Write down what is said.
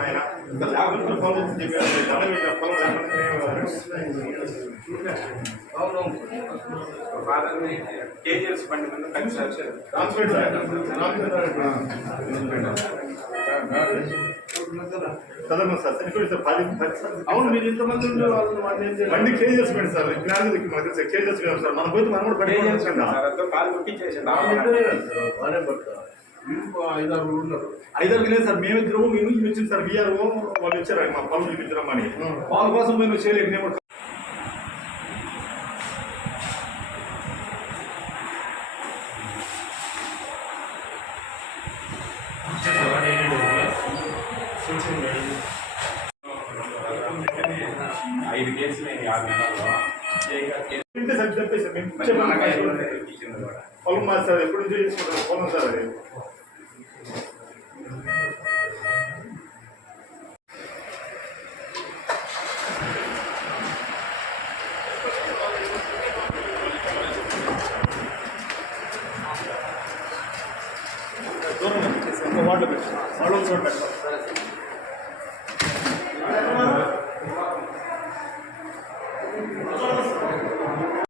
ఆయన లేకపోతే పొలం ఫాదర్ని కేజీఎస్ బండి మీద చదవను సార్ చనిపోయి సార్ 10 అవును మీరు ఇంతమంది ఉండే వాళ్ళు బండి కేజీఎస్ బండి సార్ జ్ఞానం మాకు తెలిసి కేజీఎస్ సార్ మనం పోతే మనం కూడా బండి కాలు కుట్టించేసాడు బాగానే పడతా 5-6 ఉన్నారు 5-6 లేదు సార్ మేమిద్దరు మేము ఇచ్చింది సార్ విఆర్ఓ వాళ్ళు ఇచ్చారు మా పనులు చూపించడం అని వాళ్ళ కోసం మేము చేయలేదు నేను ఐదు కేసులు 6 నెలల్లో సార్ చెప్పేసి పొలం మాది సార్ ఎప్పుడు నుంచి చేసుకుంటారు పొలం సార్ అది దూరం వాటర్ పెట్టారు